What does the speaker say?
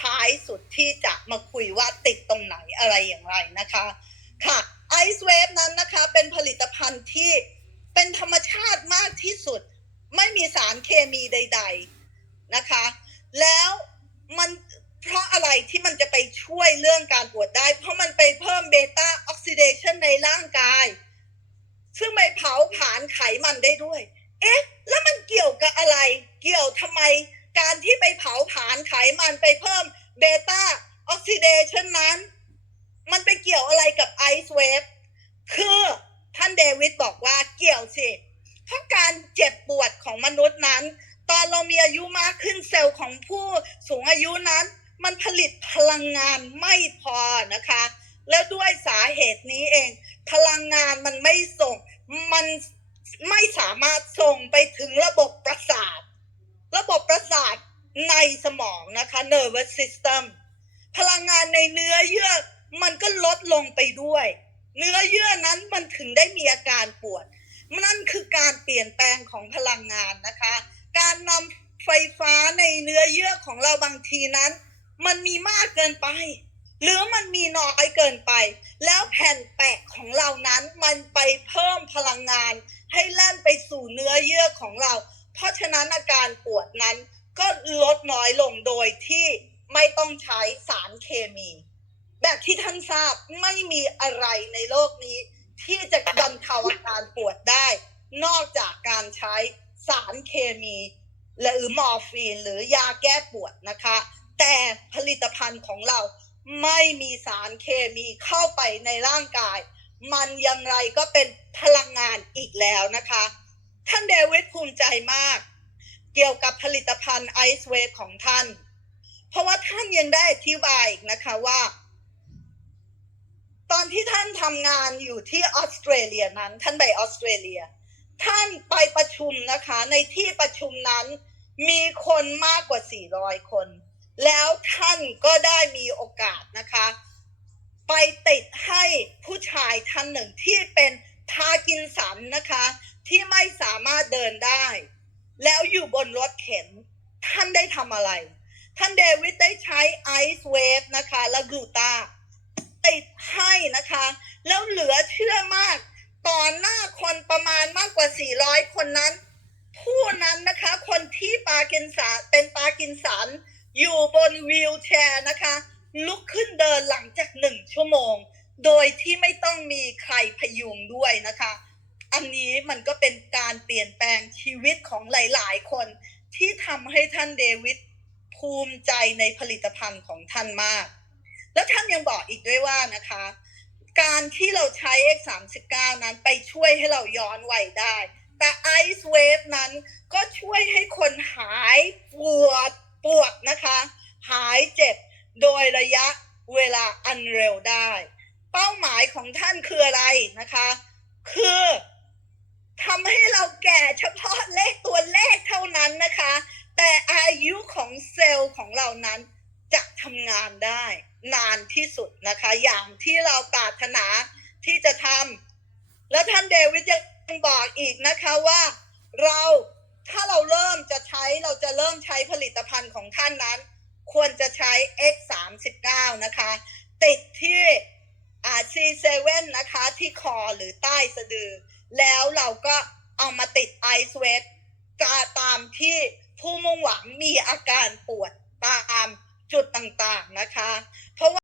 ท้ายสุดที่จะมาคุยว่าติดตรงไหนอะไรอย่างไรนะคะค่ะไอซ์เวฟนั้นนะคะเป็นผลิตภัณฑ์ที่เป็นธรรมชาติมากที่สุด ไม่มีสารเคมีใด ๆนะคะ แล้วมันเพราะอะไรที่มันจะไปช่วยเรื่องการปวดได้ เพราะมันไปเพิ่มเบต้าออกซิเดชันในร่างกาย ซึ่งไปเผาผลาญไขมันได้ด้วย เอ๊ะ แล้วมันเกี่ยวกับอะไร เกี่ยวทำไม การที่ไปเผาผลาญไขมันไปเพิ่มเบต้าออกซิเดชันนั้น มันไปเกี่ยวอะไรกับไอซ์เวฟคือท่านเดวิดบอกว่าเกี่ยวสิเพราะการเจ็บปวดของมนุษย์นั้น ตอนเรามีอายุมากขึ้นเซลล์ของผู้สูงอายุนั้น มันผลิตพลังงานไม่พอนะคะ แล้วด้วยสาเหตุนี้เอง พลังงานมันไม่ส่ง มันไม่สามารถส่งไปถึงระบบประสาท ระบบประสาทในสมองนะคะ nervous system พลังงานในเนื้อเยื่อมันก็ลดลงไปด้วย เนื้อเยื่อนั้นมันถึงได้มีอาการปวด นั่นคือการเปลี่ยนแปลงของพลังงานนะคะ การนำไฟฟ้าในเนื้อเยื่อของเราบางทีนั้น มันมีมากเกินไป หรือมันมีน้อยเกินไป แล้วแผ่นแปะของเรานั้นมันไปเพิ่มพลังงาน ให้แล่นไปสู่เนื้อเยื่อของเรา เพราะฉะนั้นอาการปวดนั้นก็ลดน้อยลงโดยที่ไม่ต้องใช้สารเคมี แบบที่ท่านทราบไม่มีอะไรในโลกนี้ ที่จะบรรเทาอาการปวดได้ นอกจากการใช้สารเคมี หรือมอร์ฟีน หรือยาแก้ปวดนะคะ แต่ผลิตภัณฑ์ของเราไม่มีสารเคมีเข้าไปในร่างกาย มันอยังไรก็เป็นพลังงานอีกแล้วนะคะ ท่านเดวิดภูมิใจมาก เกี่ยวกับผลิตภัณฑ์ไอซ์เวฟของท่าน เพราะว่าท่านยังได้อธิบายอีกนะคะว่า ตอนที่ท่านทำงานอยู่ที่ออสเตรเลียนั้น ท่านไปออสเตรเลีย ท่านไปประชุมนะคะ ในที่ประชุมนั้นมีคนมากกว่า 400 คน แล้วท่านก็ได้มีโอกาสนะคะ ไปติดให้ผู้ชายท่านหนึ่งที่เป็นพากินสันนะคะ ที่ไม่ามารถเดินได้ แล้วอยู่บนรถเข็น ท่านได้ทำอะไร ท่านเดวิดได้ใช้ไอซ์เวฟนะคะและกลูตาติดให้นะคะ แล้วเหลือเชื่อมากต่อหน้าคนประมาณมากกว่า 400 คนนั้น ผู้นั้นนะคะคนที่ปาร์กินสันเป็นปาร์กินสันอยู่บนวีลแชร์นะคะ ลุกขึ้นเดินหลังจากหนึ่งชั่วโมง โดยที่ไม่ต้องมีใครพยุงด้วยนะคะ อันนี้มันก็เป็นการเปลี่ยนแปลงชีวิตของหลาย ๆ คนที่ทำให้ท่านเดวิดภูมิใจในผลิตภัณฑ์ของท่านมาก แล้วท่านยังบอกอีกด้วยว่านะคะ การที่เราใช้ X39 นั้นไปช่วยให้เราย้อนวัยได้ แต่ Ice Wave นั้นก็ช่วยให้คนหายปวดปวดนะคะ หายเจ็บโดยระยะเวลาอันเร็วได้ เป้าหมายของท่านคืออะไรนะคะ คือ ทำให้เราแก่เฉพาะเลขตัวเลขเท่านั้นนะคะ แต่อายุของเซลล์ของเรานั้นจะทำงานได้นานที่สุดนะคะ อย่างที่เราปรารถนาที่จะทำแล้วท่านเดวิดยังบอกอีกนะคะว่าเราถ้าเราเริ่มจะใช้เราจะเริ่มใช้ผลิตภัณฑ์ของท่านนั้น ควรจะใช้ X 3 9นะคะ ติดที่อ่า C7 นะคะ ที่คอหรือใต้สะดือ แล้วเราก็เอามาติดไอสเวฟตามที่ผู้มุ่งหวังมีอาการปวดตามจุดต่างๆนะคะ เพราะว่า